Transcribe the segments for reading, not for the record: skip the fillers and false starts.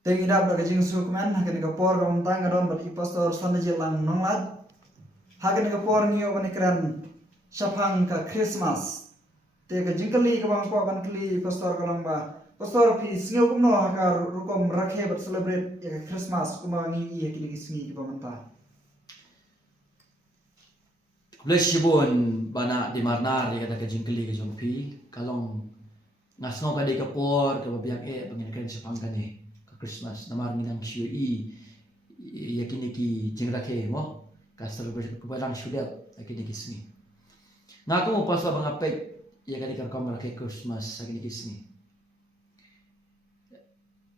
Tengi dap da kajing sukman hakan ka por gam tang adon bat pastor sonda jelang nonglad hakan ka por ngiyo ban kran sapang ka Christmas te ka jingkali ka bang ko ban kli pastor kalang ba pastor pi singo kumno ka rukom rakhe bat celebrate ya Christmas kuma ngi iya kini singi ka bamanta Blessibon bana di marnar ya kada jingkeli ka jompi kalong ngasno ka di kapor ka babiak bangin kan sapang kani Christmas namar minang syui yakini ki jingrake mo kasar kebarang sudah yakini ki sini ngaku mo paswa bang apek yakini kan kamar ke Christmas yakini ki sini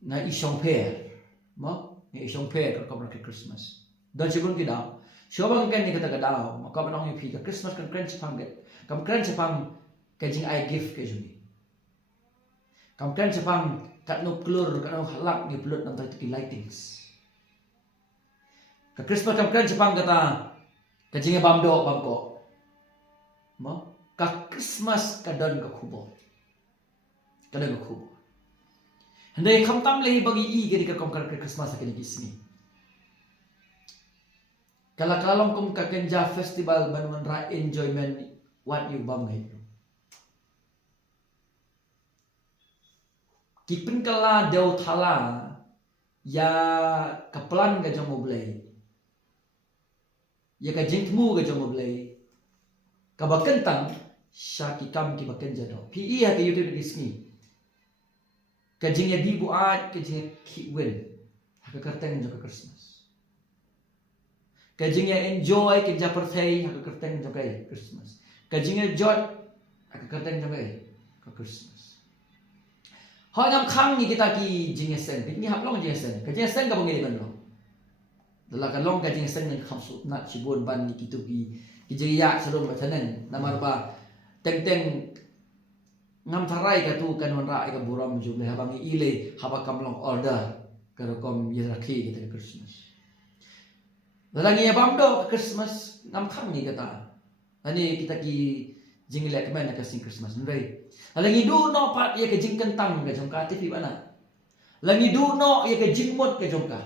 na isong pair mo na isong pair kan kamar ke Christmas dan sebelum kita siapa kan ni kata kadao maka banang pi ka Christmas kan kren sepang get kam kren sepang ka jing I gift ke juni kam kren sepang kat no klur kat no halak ni blood nang tadi lightings ka Christmas kam kan Jepang kata kajinge bamdo bamko mo ka Christmas kadon ka kubo kadon ka kubo handai kham tam le bagi i gari ka kom ka Christmas akini kisni kala kalong kum ka kenja festival banwan ra enjoyment what you bam ngai Kipin kala deu thala ya kaplan ga jong moblay ya ka jingtmu ga jong moblay ka bakentang sya kitam ki baken jado pi ha ka youtube disni ka jingya bibu at ka jingya kiwen ha ka karteng jo ka Christmas ka jingya enjoy ka ja birthday ha ka karteng jo ka Christmas ka jingya jot ha ka karteng jo ka Christmas Hoi ngam khang ni kita ki jingesen, ni haplong jingesen. Ka jingesen ka bangi ban lo. Dala ka long ka jingesen ni khamsu na sibon ban ni kitu ki jiriya salom ba tanen namar ba teng ngam tharai ka tu kan wan ra ka buram ju le habangi ile haba kam long order ka kom yerakhi kita Christmas. Dala ni bamdo Christmas ngam khang ni kata. Ani kita ki jinglek man ka sing Christmas ndai. Langi du no pat ya ke jing kentang ke jongka TV bana. Langi du no ya ke jing mot ke jongka.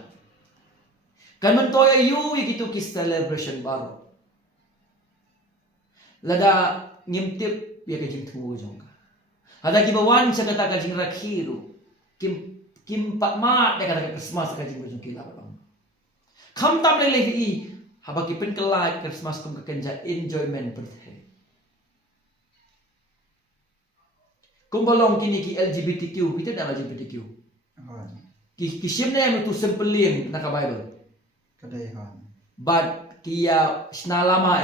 Kan mentoya yu gitu ki celebration baru. Lada ngimtip ya ke jing tumu jongka. Ada ki bawan sa kata ka jing rakhiru. Kim pak mat de kata Christmas ka jing jongki la bang. Kham tam le hi haba ki pen kelai Christmas kum ka kenja enjoyment birthday. Kumbalong kini ki LGBTQ kita dah LGBTQ. Ki simne yang itu sempelin nak Bible. kadai han But kia snalama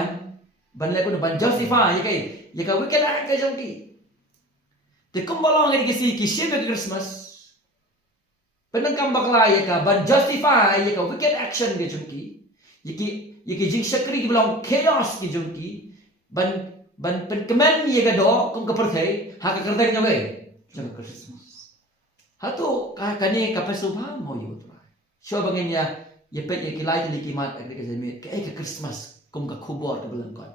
ban le pun ban justify ya kai ya ka wicked act ka jong ki. Te kumbalong ni ki simne Christmas. Penang kambak la ya ka ban justify ya ka wicked action ke jong ki. Ya ki jing sakri ki belong chaos ki jong ki. Ban pen kemen ye ga do kum ka perthai ha ka kerteng jabe jang Christmas ha tu ka kani ka pesubha mo yu tra sho bangin ya ye pet ye kilai ni kimat agri ka jeme ka Christmas kum ka khubor ka belang kon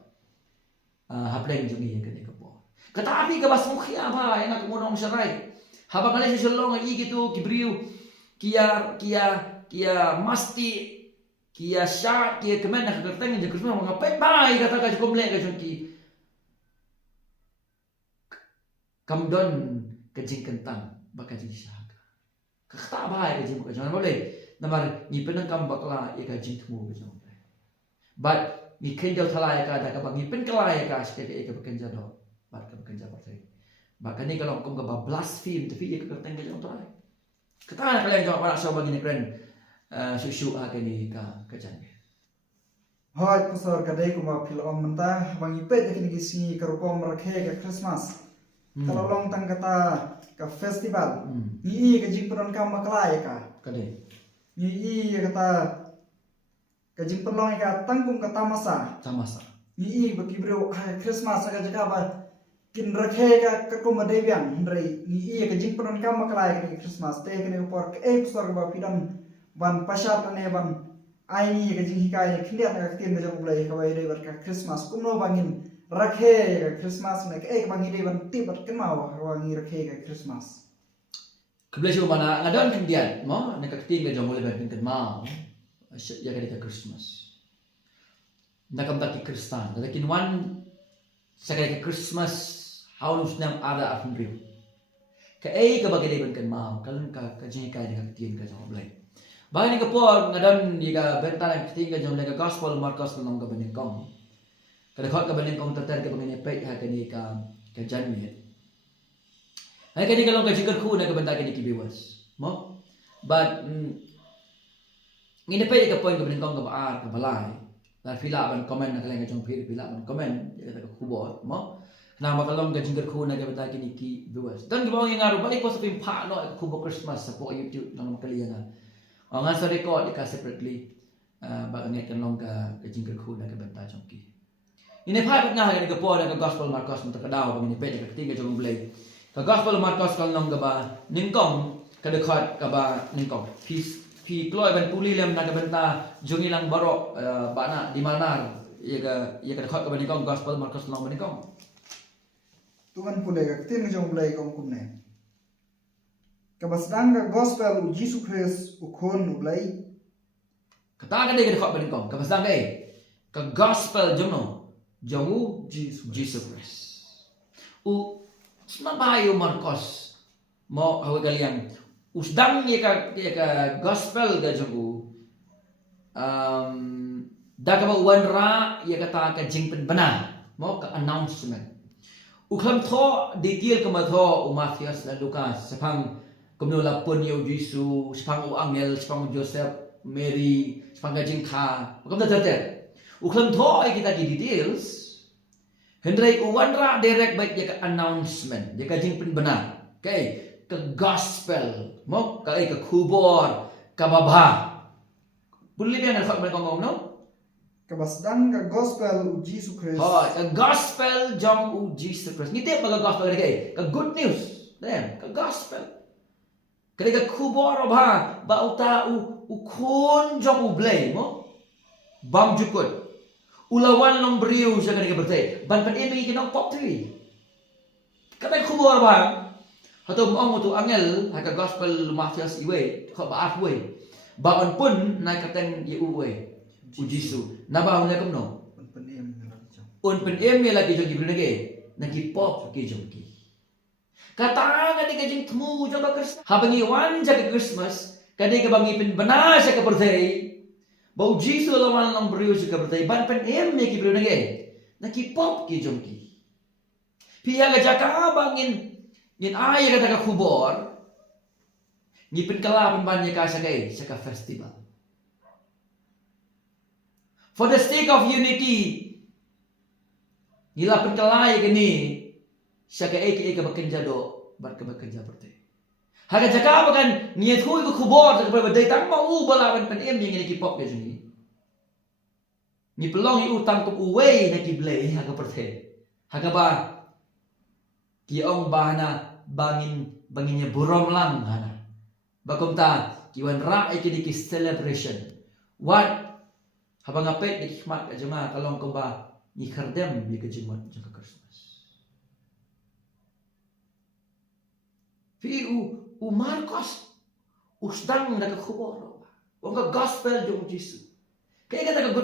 ha pleng jung ye ka ne ka po ka tapi ka bas mukhia ba ena ka monong sarai ha ba kale shalong i gitu kibriu kia masti kia sha kia kemen ka kerteng jang Christmas ma pet bai kata ka kum le ka jung ki Kamdon kajing kentang bakajing syahaga. Kakta bahaya kajing bukan jangan boleh. Namar ni penang kam bakla ya kajing temu kajing boleh. But ni kendau thalai ka ada ka bangi pen kelai ka sekali ka bekerja do. Bar ka bekerja partai. Bahkan ni kalau kum ka blaspheme tapi ya ka kerteng kajing thalai. Kata kalian jawab para sahabat ni keren susu ni ka kajang. hoi pastor kadai kuma film menta bangi pet kini kisi karukom rakhe ka Christmas kalau long tang kata ka festival ni ka jing peron kam maklai ka Kadai. ni kata ka jing perlong ka tangkum ka tamasa Tamasa. ni baki bro Christmas ka jaka ba kin rakhe ka kuma debian ndrai ni ka jing peron kam maklai ka Christmas te kene por ka pastor ba pidam ban pasar ne ban ai ka jing hikai khliat ka tin ka jong blai ka wai re ka Christmas kumno bangin rakhe ka Christmas ne ka bangi de ban ti bat kan mau wangi rakhe ka Christmas Kebelah cuma mana ngadon kemudian mo nakakting ka jong mulai berpinkan mau ya ka Christmas. Nakamta ki Kristan, lakin wan sa ka Christmas haulus nam ada afun riu. Ka ka bagay ban kan mau kalun ka jing ka nakakting ka jong mulai. Bagay ni ka po ngadon di ka benta nakakting ka jong ka gospel Marcos nang ka baningkong. Kada khot ka baningkong tatar ka bangin pek ha kani ka janmit. Ay kani kalong ka jikar ku na ka benta kani kibiwas. Mo? But nginapay ka point ka baningkong ka baar ka balay. Na fila ban comment na kaleng ka jong fila ban comment ya ka kubot mo. Na makalong ka jikar ku na ka benta kani kibiwas. Dan gibaw yang ngaru balik ko sa pimpa no kubo Christmas sa po YouTube nang makaliyan. O nga sa record ka separately ba nget kalong ka jikar ku na ka benta jong ki. Inipay nga ka po na ka gospel Marcos mo takadaw pag inipay ka tinga jong blay. Ka gospel Marcos kal nong gaba ningkong kadekhat kaba ningkong pi ploy ban puli lem na benta jong ilang barok bana di mana ya kadekhat kaba ningkong gospel Marcos nong ningkong Tuhan pulai ka tin jong blai kong kunne. Kabasdang ka gospel Jesus Christ ukon blai. Kata ka de kadekhat ningkong kabasdang ka gospel jong no jong Jesus Christ. Semabayo Marcos mo hawa kaliang usdang ya ka gospel ga jong daga ba wanra ya kata ka jingpen bana mo ka announcement ukam tho detail ka matho Matthews dan Lucas sepang kumno lapon yo Jesu sepang angel sepang Joseph Mary sepang ka jingkha ukam tatet ukam tho ay kita di details Hendrai uwanra direct baik dia ke announcement, dia ke jingpin benar, ke gospel, mo ke kubor, ke babha. Boleh dia nak mereka ngomong no? Kabasdang ka gospel Jesus Christ. Oh, ke gospel jong Jesus Christ. Ni tiap ke gospel ke good news, dan ke gospel. Ke kubor babha, ba uta ukon jong ublay mo, bam jukut. Ulawan long beriu sa kanila bertay. Ban pan emi kinong pop 3. Katay kubor ba? Hato mo tu angel haka gospel Matthews iwe, ka baaf we. Baon pun na kateng iuwe. Ujisu. Nabaw na kumno. Un pen emi lagi jong gibro nage. Nagi pop ki jong ki. Kata nga di kajing temu jong Christmas. Habang iwan sa Christmas, kadi ka bangi pin bana sa ka birthday. Bau Jisu lawan lang beriu juga bertai ban pen em ya ki beriu nage nakipop ki jongki pia ga jaka bangin aya kata ka kubor ni pen kala ban ka sa festival for the sake of unity nila pen kala ya gini sa ka bakenja do ban ka bakenja bertai Haga jaka bakan niat hui ku kubor tak berbeda tang mau balaban pen em yang ni pop ke sini. Ni pelong utang ku uwei na kiblay haga perthe. Haga ba ki ong bahana banginnya burom lang hana. Bakom ta kiwan ra ikini ki celebration. What habang apet di hikmat ajama kalong ko ba ni kardem ni kejimat jaka Christmas. Fi Marcos usdang na kakubor o ka gospel jong Jesus kaya kata ka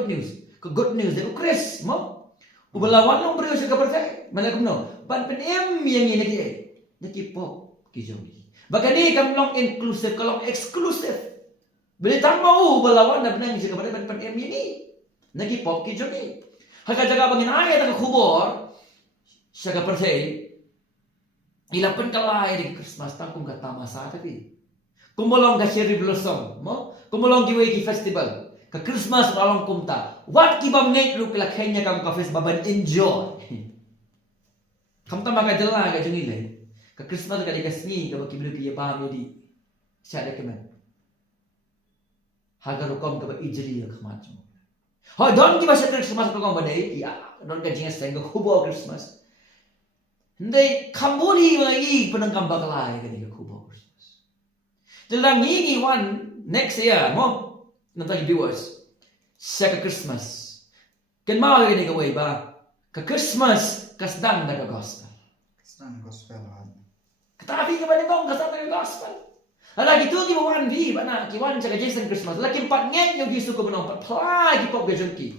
good news de Chris mo ubalawan long beriu sa kaparte malakum no ban pen em yang ini nakipok ki jong bagani kamlong inclusive kalong exclusive beli tamo ubalawan na benang sa kaparte ban pen em ini nakipok ki jong haka jaga bangin ay ta kakubor sa kaparte Ilapan kalay di Christmas tang kung katama sa tapi. Kumulong ka cherry blossom, mo? Kumulong giwe ki festival. Ka Christmas along kumta. What kibam ngait lu kila kenya kam ka festival ban enjoy. Kamta makadala ka jungilay. Ka Christmas ka di kasni ka bakiblu ki paham di. Siya da kemen. Hagarukom ka ba ijli ka khamat mo. Ha don ki ba sa Christmas ko kong badai? Ya, don ka jingas tengok kubo Christmas. Hindi kambuli mga penangkam bakalay kanina kubo Christmas. Dalang yingi one next year mo nantang viewers sa ka Christmas. Kan mau lagi ni kaway ba ka Christmas kasdang na ka gospel. Kasdang gospel. Katabi ka ba ni kong kasdang na ka gospel? Lagi tu ki bawan vi bana ki wan jaga Jason Christmas. Lagi empat ngek yo Yesu ko menong pat plai ki pop gajonki.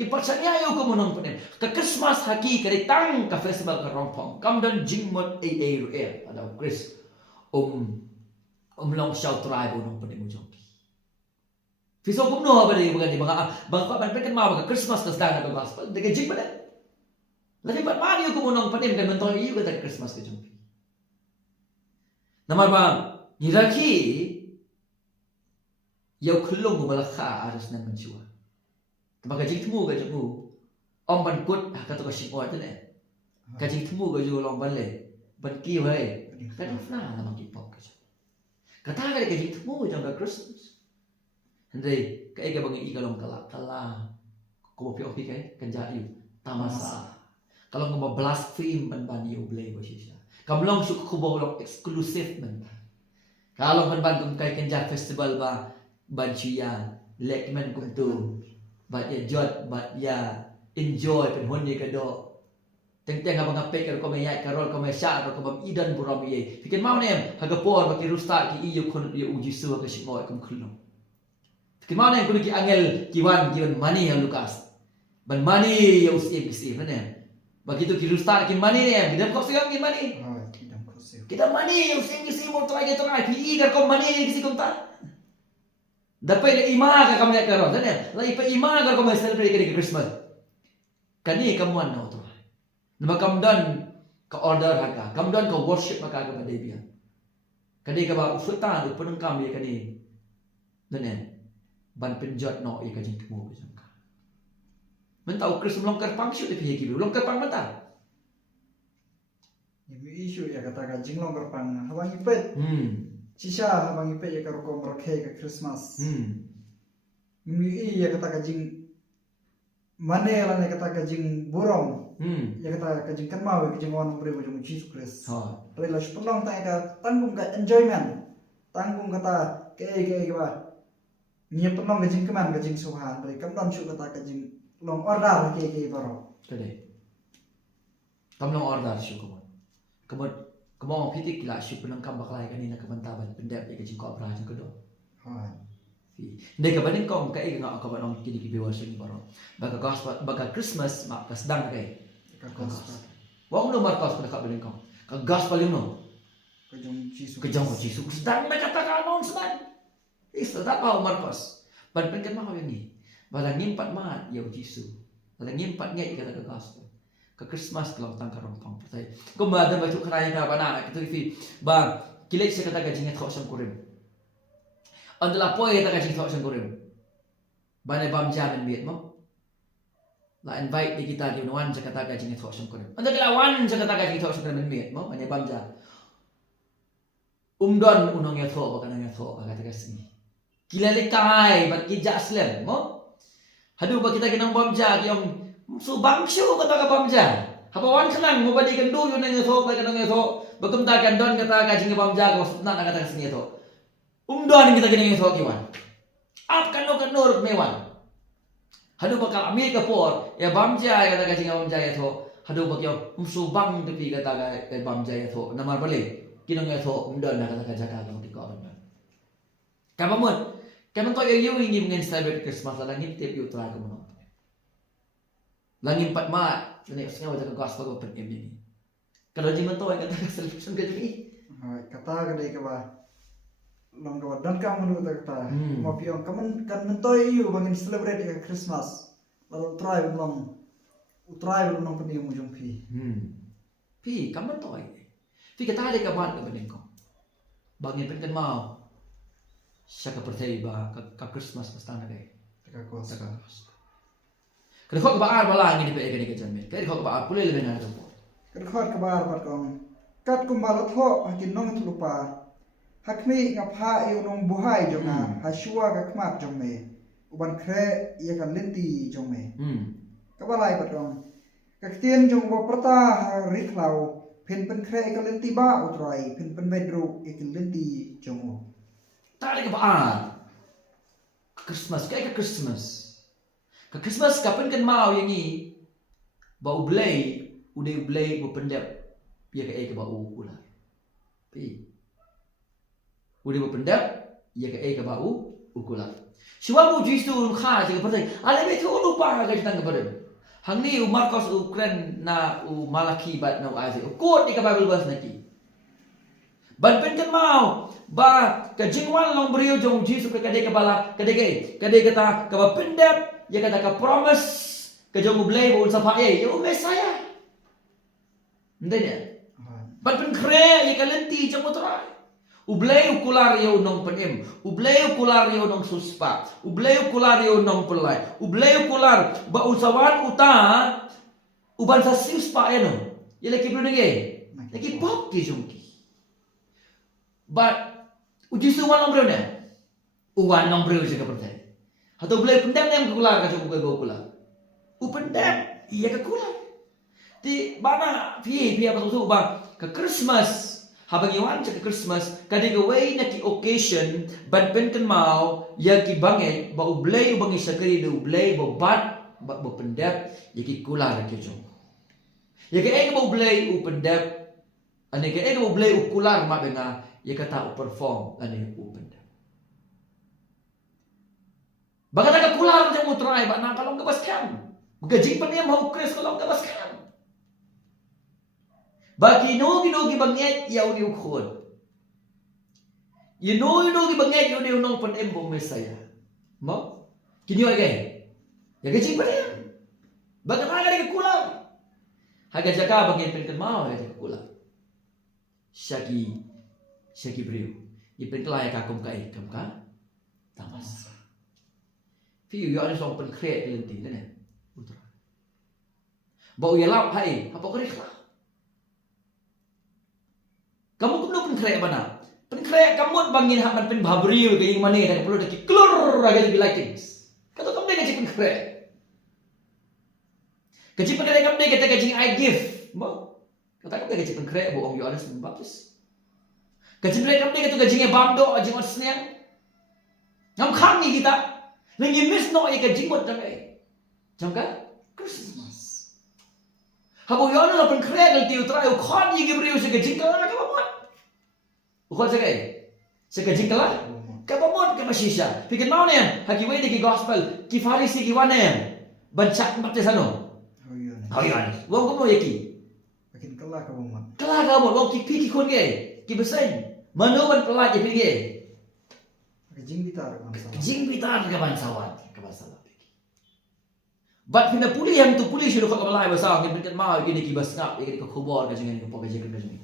Ki pat sanya yo ko menong penem. Ka Christmas haki ka tang ka festival ka rompong. Kam dan jingmot a ada Chris long shout tribe nong penem jonki. Fiso ko no ba di bagani bangka ban peken ma ba Christmas ka sedang ka gospel. Dega jing ba. Lagi pat mari yo ko menong penem kan mentol yo ka Christmas ka jonki. Nama ba Niraki yau kelung balakha aras nan menjua. Tabaga jing temu ga jumu. Om ban kut kata ka sing oi tene. Ka jing temu ga ju long ban le. Ban ki hai. Kan fna na mang ki pok ka. Kata ga jing temu jang ka Christmas. Hande ka ega bangi ikalong kala. Ko pi opi kai kan ja yu tamasa. Kalau ngomong blaspheme ban yu blay ba shisha. Kamlong su ko bolong eksklusif man. Kalau ban kum kai kenja festival ba ban chia lekman kum tu ba ya jot ba ya enjoy pen honi ka do teng abang ape ka ko me ya ka rol ko me sha ko ba idan buram ye pikin mau nem ha ga por ba ki rusta ki iyu kon yu uji su ka shi mo kum khulno pikin mau nem kun ki angel ki wan mani ya Lukas ban mani ya usim ki sim ne begitu ki rusta ki mani ne bidam ko sigam ki mani kita mani yung sing mo try pi gar ko mani kisi kumta dapat le ima ka kami karon tane la ipa ima ka kami celebrate ka Christmas kani kamuan na to na kamdan ka order haka kamdan ka worship maka ka badebia kani ka ba usutan punang kami kani tane ban penjot no i ka jing mo ka jang ka mentau Christmas longkar pangsu de pi ki longkar pang mata isu ya kata ka jinglong kerpang habang ipet sisa habang ipet ya karo ko merke ka Christmas ya kata ka jing mane la ne kata ka jing borong ya kata ka jing kan mawe ka jing on bre bojong Jesus Christ rela sepelong ta ka tanggung ka enjoyment tanggung kata ke ba nya penong ka jing keman ka jing suhan re kam dan su kata ka jing long order ke baro tade tamlong order su ko Kemau pitik lah syuk penangkam baklai kan ini nak kebantaban pendap dia kecil kau berajang kedua. Ndai kabanin kau kai ngak kau banong kini kibiwa sini baru. Baga Christmas mak kasdang kai. Wong no markas pada kau banin kau. Ka gospel no. Kejong Yesus sedang berkata kanon sedang. Sedang kau markas. Ban kan mau yang ni. Balang ngimpat mat ya Yesus. Balang ngimpat ngai kata ka gospel. Ke Christmas kalau tang karong pang pertai. Ko ba da baju krai ka bana kita fi ba kilek se kata gajing thok sam kurim. Andala poi kata gajing thok sam kurim. Bana bam jaman miet mo. La invite di kita di wan se kata gajing thok sam kurim. Andala wan se kata gajing thok sam kurim miet mo bana bam ja. Don unong ya thok ba kana ya thok kata gasni. Kilale kai ba ki ja aslam mo. Hadu ba kita kinang bam ja yang so bangsyo kata ka pamja hapawan senang mo badi kan do yun nga so ba kanang so bagum ta kan don kata ka jing pamja ko na kata sini to don kita gini so kiwan ap kan no mewan hadu bakal Amerika por ya pamja kata ka jing pamja ya to hadu bakyo so bang tepi kata ka pamja ya to namar balik kinong ya to don na kata ka jaga ko ti ko ban kamamon kamon to yo ngi ngin celebrate Christmas la ngin tip yu try ko mo Langin pat mat, ini usnya wajah gospel ko pen ini. Kalau jiman to ay kata celebration ka judi. Kata ka dai ka ba. Long do dan ka mulu ta. Mo piong kaman kan mentoy yu bangin celebrate ka Christmas. Lalu try belum pen yu mujung pi. Pi kaman toy. Pi kata dai ka ban ka bening ko. Bangin pen kan mau. Siya ka percaya ba ka Christmas pastana kay. Ka gospel. Kada kau kebaar bala ni dipe gani kejamin. Kada kau kebaar pulih lebih nana tu. Kada kau kebaar patong. Kat kumbalot ho hakin nong tulupa. Hakmi ngapha eu nong buhai jonga. Hasua kakmat jome. Uban kre ia kan lenti jome. Kabalai patong. Kaktian jong wa perta riklau. Pen kre ikan lenti ba utrai. Pen bedru ikan lenti jongo. Tak ada kebaar. Christmas kayak ke Christmas. Ke Christmas kapan kan mau yang ni bau blay udah blay bau pendap dia ke bau ulah pi udi berpendap ya ke bau ukulan siwamu jistu kha je pertai ale be tu lupa ga jitang kepada hang ni Markus Ukran na Malaki bat na Isaiah kot di Bible verse naki ban pen kan mau ba ka jingwan long brio jong jisu ke kade bala kade kata ka ba pendap ya kata ka promise ka jong blay bo sa pa yo Messiah ndenya ban pen kre ya kalenti jong utrai ublay ukular yo nong penem ublay ukular yo nong suspa ublay ukular yo nong pelai ublay ukular ba usawan uta uban sa suspa ya no ya lagi belum lagi pop ki jongki but uji suwan nong brone uwan nong brone juga pertai atau ublay pendam nem kular ka jong ukular upendam iya ka kular di bana pi apa susu ba ke Christmas habang iwan sa Christmas kadi gaway na ki occasion ban pen mau ya ki banget ba ublay ubang isa kari do ublay ba ba pendap ya ki kular ki jong ya ki ba ublay pendap ani ki ba ublay kular ma benga ya kata perform ani pendap baga ka kular jong utray ba na kalong gabas kam gajing pa niya mau Chris kalong gabas kam bagi nogi banget ya uni ukhod. Ya nogi banget ya uni unong pan embo Messiah. Mo? Kinyo agay. Ya gajing pa niya. Baga ka ka kulang. Haga jaka banget pen mau ya kulang. Syaki brio. Ipen kelaya ka kum ka tamas. Fiu yo ani song pen kret lenti ne. Utra. Bau ya lap hai, apa keriklah. Kamu perlu penkreak mana? Penkreak kamu bangin hak pen babriu ke yang mana dan perlu daki klur lagi lebih lightings. Kata kamu dia kecil penkreak. Kecil penkreak kamu dia kata kecil I give. Mo? Kata kamu dia kecil penkreak bohong Yohanes Pembaptis. Kecil penkreak kamu dia kata kecilnya bamdo ajing otsnian. Ngam kami kita. Lagi miss no ya kecil buat jaga. Jaga Christmas. Habo Yohanes penkreak kalau tiu terayu kan yang beriu sekecil kalau lagi apa? Ukol sekali, sekejing kelah, kapamot ke masisya. Pikir mau ni, haki way di gospel, ki Farisi ki wana yang bancak baptis ano. Hayan, wong kamu yaki. Makin kelah kapamot. Kelah kamu, wong ki piki kon gay, ki beseng, manuan pelaj je piki. Kejing bitar kabansawan. Jing bitar kabansawan. Bat pina puli yang tu puli sudah kau kebalai besar, ki pintar mau ki ki basngap, ki kubor ka jangan ki pokai jangan ka jangan.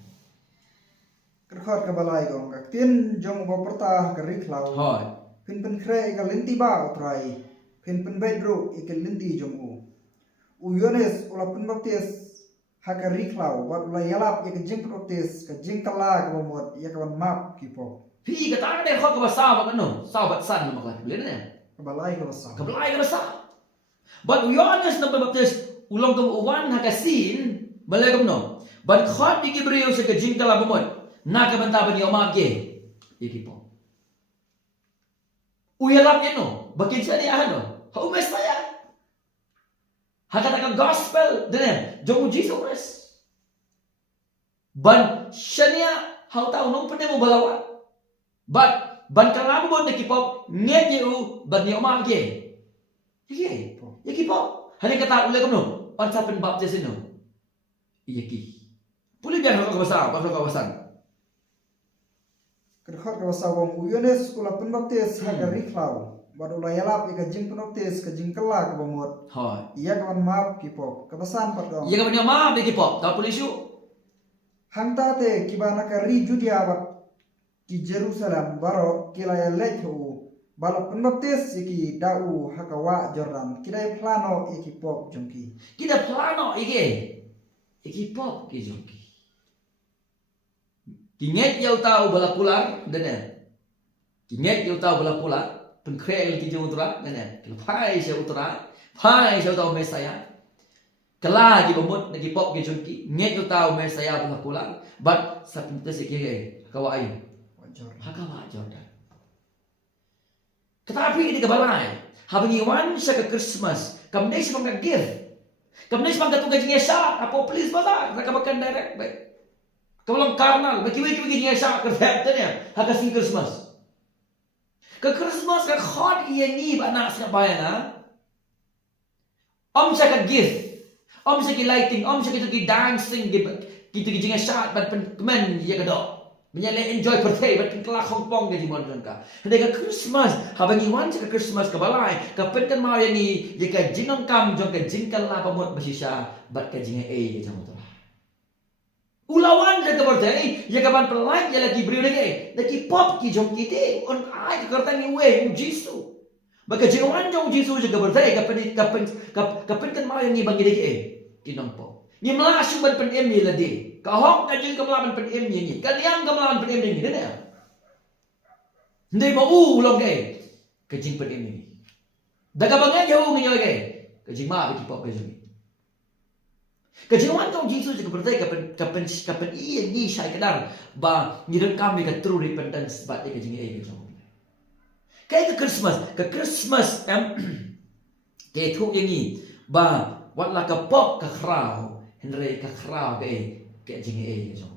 Kerkhot ke balai gong ka tin jong go pertah ke riklau Hoi. pin kre ka linti ba utrai pin bedro ikel linti jong u Yohanes ula pin baptis ha ka riklau wat ula yalap ya ke jing baptis ka jing kala ka bomot ya ka map kipo Pi kata ada khot ka basar ba kanu, sahabat san maklah. Boleh ne? ke balai ka basa Ka balai ka basar. But Yohanes na baptis ulang ka uwan ha ka sin, balai ka no. But khot di Gibril sa ka jing kala bomot. Na ka banta ba niyo magge? Ikipo. Uyalap yan no. Bakit siya ni ano? Haumes na yan. Hakata ka gospel. Dene, jong Jesus Christ. Ban siya niya hau tao nung pwede mo balawan. But ban ka nga mo nakipop nget niyo ban niyo magge. Ikipo. Haling kata ulit ko no. Onsa pen baptisin no. Iyaki. Puli biar ka basar, pasal ka basar. Kerkhot ka basa gong u Yohanes ula pin baptis ha ka riklau wat ula yalap ya ke jing baptis ka jing kala ka bomot Hoi. iya ka map kipo ka basan pat gong Iya ka niyo ma ikipo. Ta puli siu. hangta te kibana ka ri Judea wat ki Jerusalem baro kilaya lethu balap penbaptis iki dau hakawa Jordan kidai plano iki pop jongki Kita plano iki pop ki jongki. Kinget yau tahu bala pular dene. Kinget yau tahu bala pular pengkrel ki jong utra dene. Pai se utra, pai se tahu Messiah. Kala ki bomot nagi pop ki jongki. Nget yau tahu Messiah bala pular, but sa pintas iki kawa ayu. Hakawa Jordan. Tetapi ini kebalai. Habang iwan sa ka Christmas, kamne sa mga gift. Kamne sa mga tungga jingya sa, apo please bala, nakabakan direct baik. Kawalang karnal, bagi-bagi niya siya kertep niya, hakasing Christmas. Ke Christmas ka khot iya ni ba na sa bayan ha. Om siya ka gift. Om siya ki lighting, om siya ki dancing gitu jinga shot bat men ya ka do. Menyale enjoy birthday bat kelak Hong Kong ke jimon ka. Hende ka Christmas, habangi wan ka Christmas ka balai, ka pen mau ya ni ye ka jinong kam jong ka jingkal la pamot basisya bat ka jinga ke jong to. Ulawan sa birthday, ya ka ban pelai ya lagi beri lagi pop ki jong kite on ai ka kerta ni we Jisu. Baka jinong jong Jisu sa birthday ka pen mau ya ni bangi kinong po. Ni melasu ban pen em ni ladi. Kahok ka jing kamlaban pen em ni. Kaliang kamlaban pen em ni dena. Ndai mo ulong ka jing pen em ni. Daga bangan jauh ngi ka jing ma bi pop ka jing. Ka jing wan tong Jisu ka bertai ka pen iya ni sai kadar ba ni dan kami ka true repentance ba ka jing ka jong. Ka Christmas ke thu yang ni ba wat la ka pop ka khrao henre ka khrao ke jing ka jong.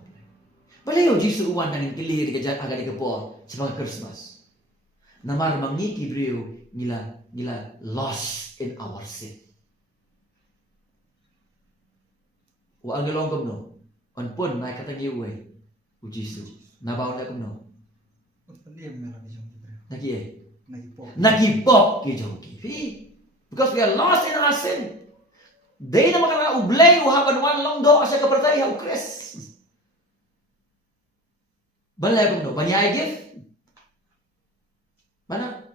Baleo Jisu wan nang kilir ka jat aga ka pop sebagai Christmas. Namar mangi ki brio nila lost in our sin. Wa ang long kom no. On pun na kata giwe u Jisu. Na baw na kom no. Pandem merah di jong. Naki Nagi pop. Naki pop ki jong ki. Because we are lost in our sin. Day na makana ublay uhaban wan long do asa ka pertay ha Chris. Balay kom no. Banyay gift. Mana?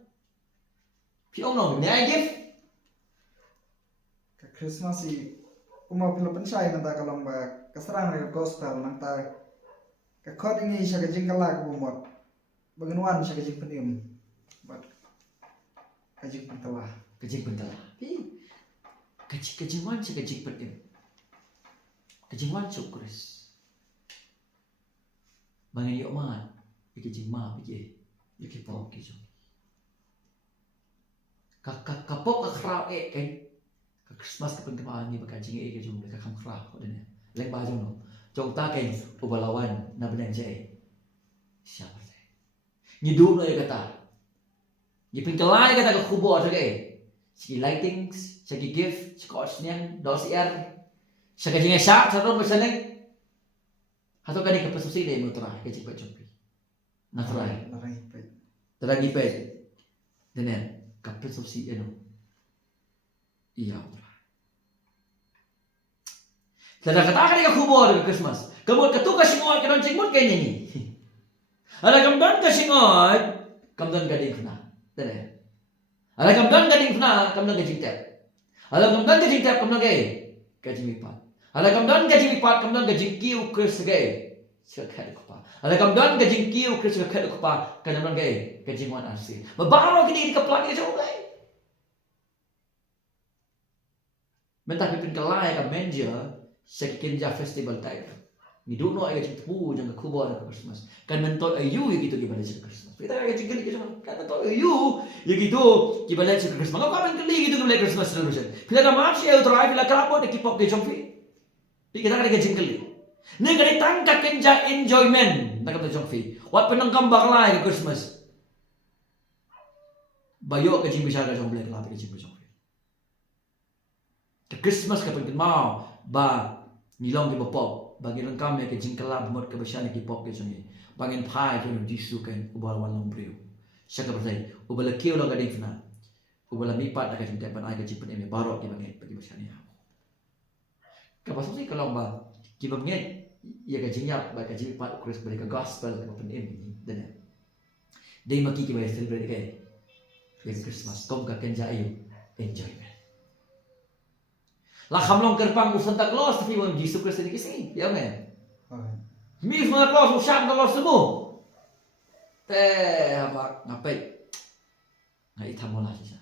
Pi ong no banyay gift. Ka Christmas si uma Philippine sai nanta kalam ba kasrang re gospel nanta ka khot ingi sha ka jingkala ka bumot bagenwan sha ka jing penim but ka jing pentala Kajing pentala. Kajing wan sa kajing penim. Kajing wan sa Chris. Bangin yok man. Kajing ma pije. Yuki pop ki jong. Kapok ka khrao kan. Christmas ka pengkemaan ni bakajing ke jong ka kham khrao ko dene. Leng ba jong no. Jong ta ken ubalawan na benang je. Siapa se. Ni du no kata. Ni pengkelai kata ka kubo ta ke. Segi lightings, segi gift, scotch niang, dos sa kajing syak, sa ron berseneng. Hato kani ka pasusi de motora ka jing pa jompi. Natural. larai pe Terang ipet. Denen ka pasusi eno. Iya. Sada kata kani ka kubo de Christmas. Kamot ka tu ka singot ka don jingmut kay ni. Ala kamdan ka singot, kamdan ka ding na. Denen. Ala kamdan ka ding na, kamdan ka jing tep. Ala kamdan ka jing tep, kamdan ka jing lipat. Ala kamdan ka jing lipat, kamdan ka jing kiu Chris gay. Sekhat ko pa. Ala kamdan ka jing kiu Chris sekhat ko pa, kamdan ka jing wan arsi. Mabaro kini ka plug ni jong lay. Mentah pipin kelai ka menja sekinja festival type. Ni do no ay jing tu jang ka kubo ka Christmas. Kan mentol ayu gitu gimana sih Christmas. Kita ay jing geli kan mentol ayu gitu gimana sih Christmas. Kau kan geli gitu gimana Christmas celebration. Pila ka march ay drive pila krapo de kipop ke jong fi. Kita kan jing geli. Ni gani tangka kenja enjoyment na ka jong fi. Wat penangkam baklay ka Christmas. Bayo ka jing bisa ka jong black la ka jing jong fi. Christmas ka pagkin mau ba nilong di bopop bagian kami ke jingkala bumot ke besyani ki pop ke jongi bagian pai ke Jisu kan ubal walong brio saka bertai ubal kiu lo gading fna ubal mipat ka jing tepan ai ke jipen eme barok ki bagian pergi besyani ha ka pasu si kalau ba ki bagian ya ka jingya ba ka jing pat Chris balik ke gospel ke pen eme dan dei maki ki ba celebrate ke Christmas kom ka kenja ayu enjoyment. Lah kamlong kerpang u Santa Claus tapi wong Yesus Kristus ni kisih, ya men. Mi Santa Claus u Santa Claus semua. Teh apa ngapai? Ngai thamola sisa.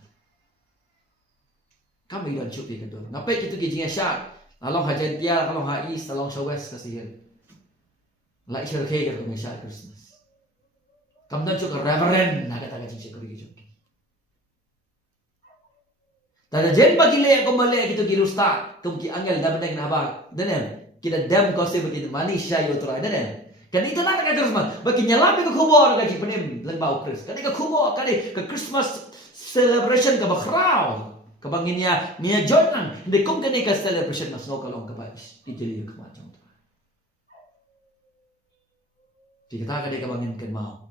Kami dan cupi kedua. Ngapai kita kijingnya syak. Lalong hajan tiar, kalau ha east, lalong sa west kasihan. Lai cher ke ka kami syak Christmas. Kam dan cuk reverend na kata kajing sekuri kijok. Tada jen bagi le ko male gitu girusta tum ki angel da beneng na ba denen Kita dem kau sebutin manusia yo try dan kan itu nak kan Christmas. Bagi nyalapi ke kubur gaji penim lembau Chris. Kan ke kubur kan ke Christmas celebration ke bakrau. Ke banginnya nia jonan. Hindi kum kan ke celebration nas no kalong ke bais. Ijeli ke macam tu. Jika tak ada ke bangin kan mau.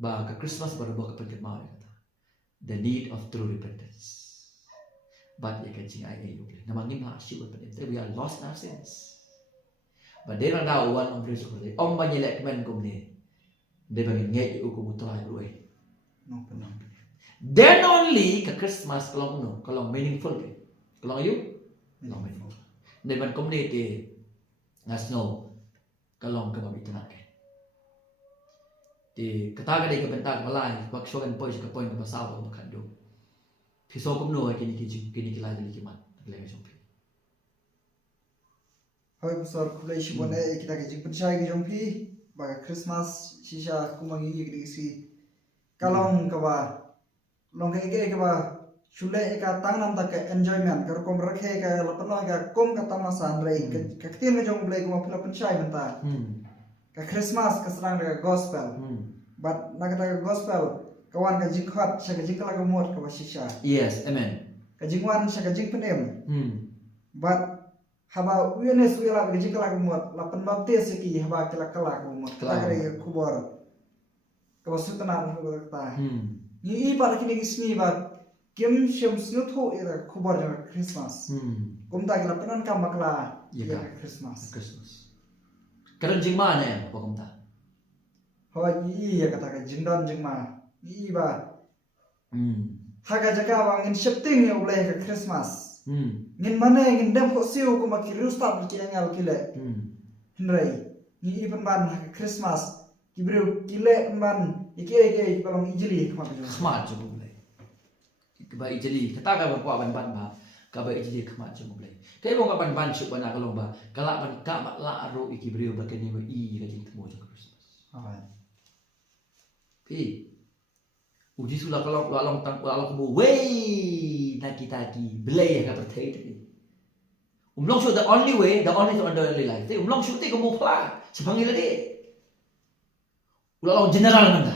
Ba ke Christmas baru bawa ke pengen mau kata. The need of true repentance. But you can sing I you. Namangin na asyik berpenit. We are lost in our sins. But they don't know one of these seperti. Om banyak lek men kumni. Dia bagi ngek uku mutlai ruai. No pernah. Then only ke Christmas kalau meaningful ke. Kalau you kalau meaningful. Dia ban kumni ti ngasno kalau ke babi tenak ke. Di kataga dia ke bentak malai. Bak shogan poin ke poin ke pasal ke makando. Pisau kumno kini kilai jadi kimat. Lagi jumpa. Hoi pastor kulai shibone kita ke jing percaya ke jompi baga Christmas sisa kumangi si kalong kawa long ke kawa shule ka tangnam tak enjoyment kar kom rakhe ka lapano ka kom ka tamasan rei ka tin jong blai kuma pula percaya menta ka Christmas ka serang ka gospel but nakata ka gospel kawan ka jingkhat sa ka jingkala ka mot ka sisa. Yes, amen. Ka jingwan sa ka jing penem but haba uyenes uyala ke jingkala ka mot lapan baptis ki haba kala ka mot ka re kubor ka sutana ko ta ni para kini gisni ba kem shem snutho ira kubor ja Christmas kumta ki lapanan ka makla ya Christmas Karon jing mana apa kumta ho ya kata ka jingdan jingma ni ba haga jaga ba ngin shifting ya ulai ka Christmas ngin mana ngin dem ko siu ko makiri ustad ki angal kile hinrai ni ipan ban ka Christmas kibrew kile ban ike balong ijili khmat jo bulai ba ijili kata ka ba ban ba ka ba ijili khmat jo bulai kai mo ka ban chu bana ka long ba kala ban ka mat la ro ikibrew ba kani ba I ka jing temo jo Christmas pi uji sulah kalau kamu way taki belai ka pertai tadi umlong show the only way the only life te umlong show te kamu pla sepanggil tadi ulang general nanda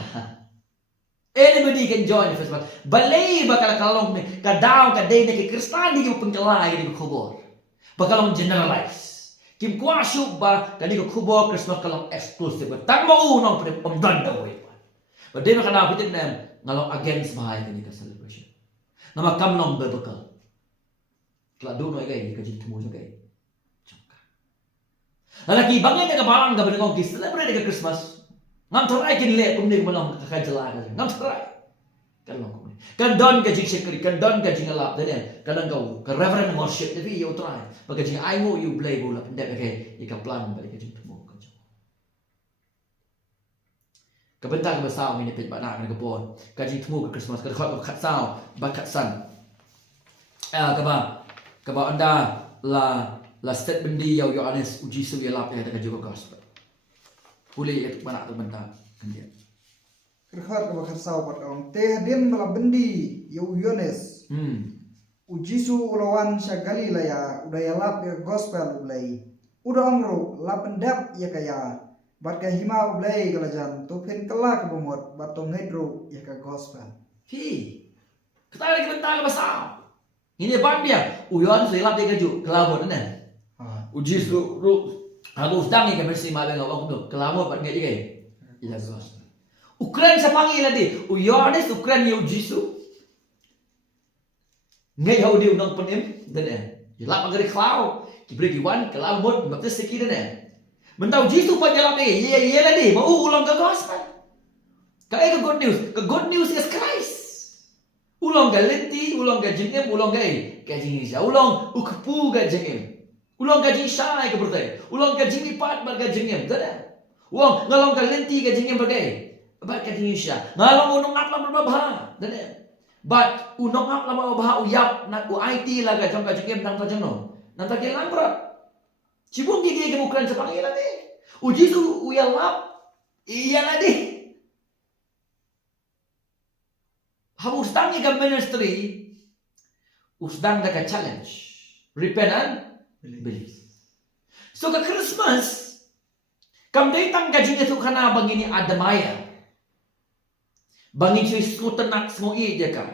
anybody can join the festival balai bakal kalong me kadang kadai ke Kristani ke pengkelai ke kubur bakal generalize kim kuasu ba kadi ke kubur Christmas kalong eksklusif tambah nong pemdanda we but dia makan apa itu ngalong against bahaya kini ke celebration nama kamlong berbekal kelak dulu gay ke jadi temu juga lagi bangnya ke barang ke benda ngki celebrate ke Christmas ngam terai kin le kumni malong ka jela ka ngam terai kan long kumni kan don ke jing sekri kan don ke jing alap dan kadang kau ke reverend worship tapi you try bagi jing I know you play bola pendek ke ika plan balik ke jing temu kebentar ke besar ini pet bana ke pon kaji temu ke Christmas ke kat sao bakat san ke ba anda la stet bendi yau yo anes uji su ya lap ya ke juga gospel pulih itu bana tu bentar kan dia kerhat ke bakat sao pat ong te hadin bala bendi yo yones uji su ulawan sya Galilea udaya lap ya gospel ulai udah ongro lapendap ya kaya bat ka hima ublay kalajan tupin kala ka bumot bat tong ngedro ya ka gospel kita lagi bentar ke besar ini ban dia uyon selap dia keju kelabot nen uji su harus dangi ke mesti mabe ngawak tu kelabot bat ngedi ke ya gospel Ukraine sa panggil tadi uyones Ukraine ya uji su ngai Yahudi unang penim dan lap agari klau kibri diwan kelabot baptis seki dan mentau Yesus panjalan ni, ye lah ni, mau ulang ke gospel. Kalau ke good news is Christ. Ulang ke lenti, ulang ke jengem, ulang ke jengisa, ulang ukpu ke jengem, ulang ke jingsai ke bertai, ulang ke jingipat berke jengem, tak? Ulang ngalong ke lenti ke jengem berke, berke jengisa, ngalong unong ngap lama berbahaya, tak? But unong ngap lama berbahaya uyap nak IT lah ke jong ke jengem nang tajeno, nang tajeng langprat. Cibung gigi ke bukan sepanggil lagi. Uji tu uyalap. Iya lagi. Hamu usdang ke ministry. Usdang ke challenge. Repent and believe. So ka Christmas, kam datang ka jing itu kana bangini adamaya. Bangin siya skutenak semua dia ka.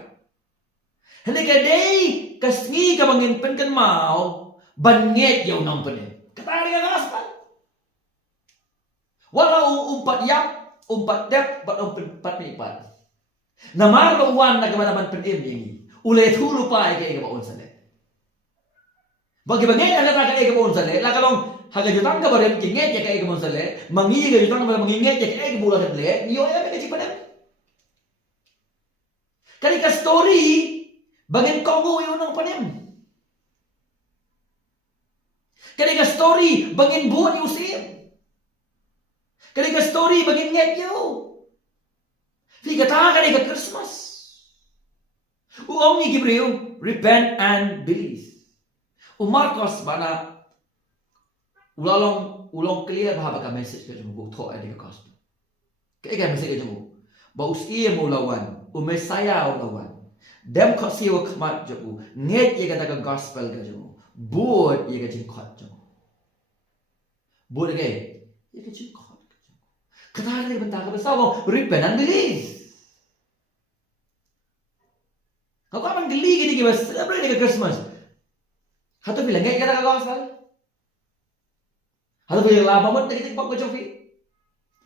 Hindi ka day, kasngi ka bangin pen kan mau, banget yaw nang pen. Katari ka gospel. Walau umpat yap, umpat dep, bat umpat nipat. Namar ka uwan na kamanaman pen ini. Ulet hulu pa ay kaya ka sale. Bagi banget ada tak kaya ka sale, la kalong haga jutang ka barem kinget ya kaya ka sale, mangi ka jutang ka manginget ya kaya ka bulan ka ble, niyo ay ka chipadam. Kali ka story, bagin kongo yun ang panim. Kali ka story, bagin buwan yung sim. Kali ka story, bagin ngek yo. Fika ta kali ka Christmas. Uong ni Gibril, repent and believe. Marcos bana ulong clear bahwa ka message ka jumu to ay ka gospel. Kaya ka message ka jumu. Ba usiye mo lawan, Messiah lawan. Dem ko siyo kmat jumu. Nget ye ka gospel ka jumu. Buot ye ka jing khat jumu. Buot ke ye ka jing khat. Kenal ni benda ka besaw repent and believe. Kau kan geli gini ke celebrate ke Christmas. Hatu bilang nget ka gospel. Hatu bilang lama mo tik pok ko chofi.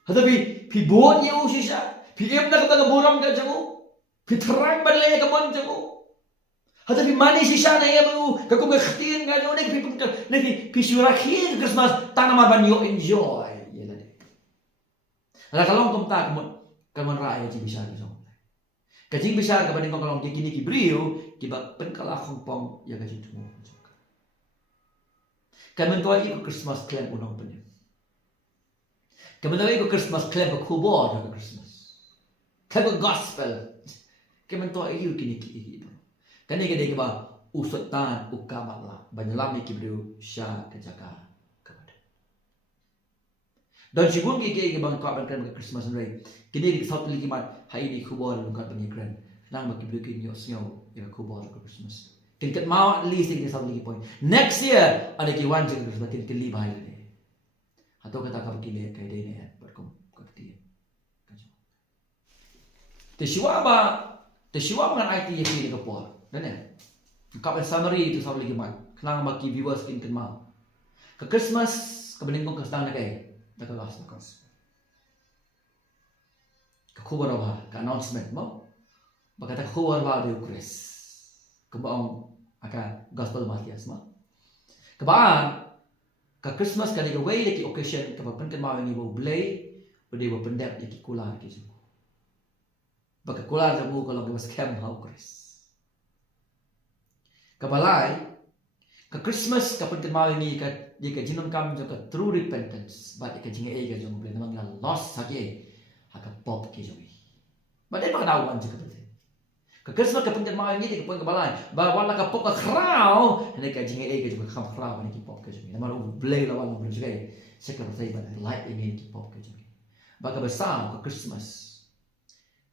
Hatu pi buot ye usisha. Pi em na ka buram ka jumu. Pi terang balai ka mon jumu. Hatu pi mani sisa na ye mu ka kung khtin ka jumu nek pi syurakin Christmas tanaman ban yo enjoy. Ala kalong kumta kamon raaya ji bisa ni song. Kajing bisa ka baning kalong kini ki brio ki ba pen kala khong pom ya kajing tumo. Kamen to iko Christmas claim unong pen. Kamen to iko Christmas claim ko kubo ka Christmas. Kamen gospel. Kamen to iko kini ki. Kani gede ki ba usutan ukamala banyalam ki brio sha kajaka. Dan sigun ki bang ka ban kan Christmas rai kini di satu lagi mat hai ni kubor lungkat bani kran nang bagi bikin yo snow ya kubor ke Christmas tingkat mau at least ini satu lagi point next year ada ki wan jeng Christmas tingkat li bahai ni atau kata ka bagi kai dei ne ber kom ka ti te siwa ngan IT ye ki ka por dan ne ka ban summary itu satu lagi mat nang bagi viewers tingkat mau ke Christmas ka baning kong kastang na kai Taka gospel. Kakubar ba ka announcement mo? Baka kakubar ba di Chris? Kabaong aka gospel Matias mo? Kabaan ka Christmas ka di way ki occasion ka papankan mo ni bo blay o di bo pendep ki kular ki mo. Baka kular sa mo kalau ka scam how Chris. Kabalay ka Christmas kapankan mo ni ka jika jinom kam jaka true repentance but ika jinga ega jong ble namang loss sage haka pop ke jongi but ay pakadawan jika pete ka Christmas ka punten mga ngiti ka pun kabalay ba wala ka pop ka kraw hindi ka jinga ega jong kam kraw ni ki pop ke jongi namang ble lawan mo jika sekla pete ba light ini ki pop ke jongi baka besar ka Christmas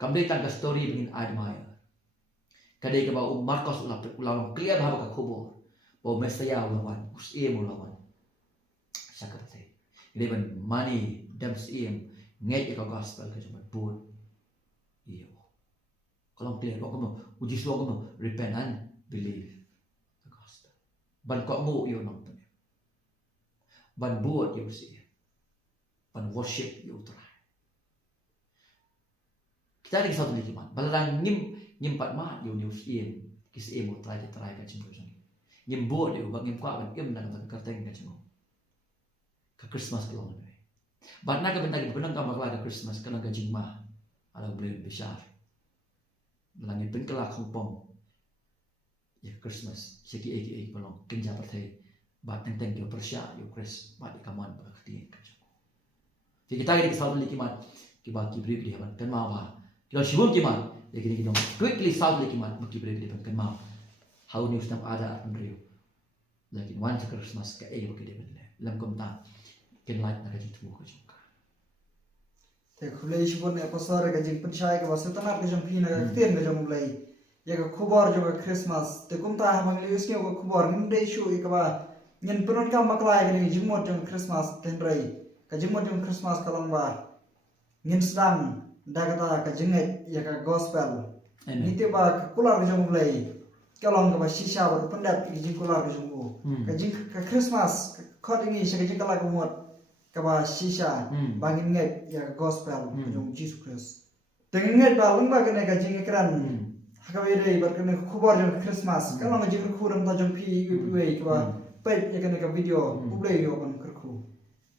kamde tang ka story bingin admire kadai ka ba Marcos ulang clear ba ka kubo ba Messiah ulawan usie mo lawan sakate ini ban money dams ngai ka gospel ka cuma buat iyo kalau clear kok mo uji so mo repent and believe the gospel ban ko mo iyo nang tanya ban buat iyo si ban worship iyo try kita lagi satu lagi man balang nyimpat ma iyo news kis mo try ka cuma nyim buat iyo bang nyim kwa ban nang kerteng ka cuma ke Christmas kelong ni. Bat na ka benta ki benang ka makla ke Christmas kana ka jingma ala boleh besar. Langit pen kala khongpong. Ya Christmas seki aka pelong kenja partai bat teng yo persya yo Chris bat ikaman ba khti ka. Jadi kita ini kesal lagi mat ki ba ki bri di haban kan ma ba. Kalau shibun ki mat ya kini kita quickly sal lagi mat ki bri di kan ma. How news tam ada andrio. Lagi one Christmas ka e ba ki de lam kom ta ken light na kajing tumo ko juga. Te khulei shibun ne pasar ka jing penshai ka wasa tanar ka jong pina ka ten ka jong mulai. Ya ka khubor jo ka Christmas te kum ta hamang lius ke ka khubor ngin dei shu ka ba ngin punun ka maklai gani jimot jong Christmas tenrai ka jimot jong Christmas kalong ba ngin sedang dagata ka jinget ya ka gospel niti ba kular jong mulai kalong ka ba shisha ba pendat ki jing kular jong bu ka jing ka Christmas khadingi se ka jing kala kumot ka ba shisha bangin nget ya gospel jong Jesus Christ tenget ba lung ba gani ka jing ekran hakawiri bar kene khubar jong Christmas kalong jing khuram ta jong pi we ka pet ya kene ka video ublei yo ban kerku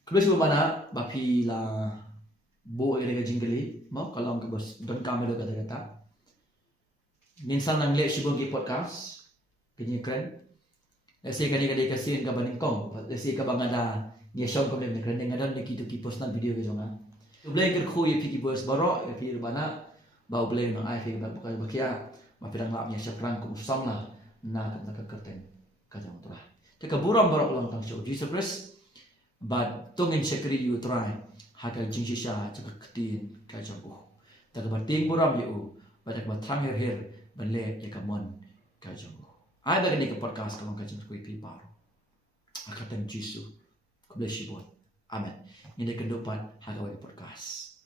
Kebes mana bapi la bo ere jinggali mau kalau ke bos don kamera kata-kata ninsan nang le shibong ki podcast kenyi keren ese kani kadi kasin ka baning kong ese ka bangada ni shong ko me keren ngadan ni kitu ki post na video ke jonga to blay ker khu ye piki bos baro ye pi bana ba blay nang ai fi ba bakia ma pirang lap nya syapran ku som la na ka kerten ka jong tra te ka buram baro ulang tang show Jesus Christ but tongin sekri you try hakal jing shisha chaka ktin ka jabu ta ka bating buram yu pada ka thang her ban le ya ka mon ka jabu ai ba ni ka podcast ka jing ku pi par akatem jisu ku bless you both amen ni de kehidupan hakal podcast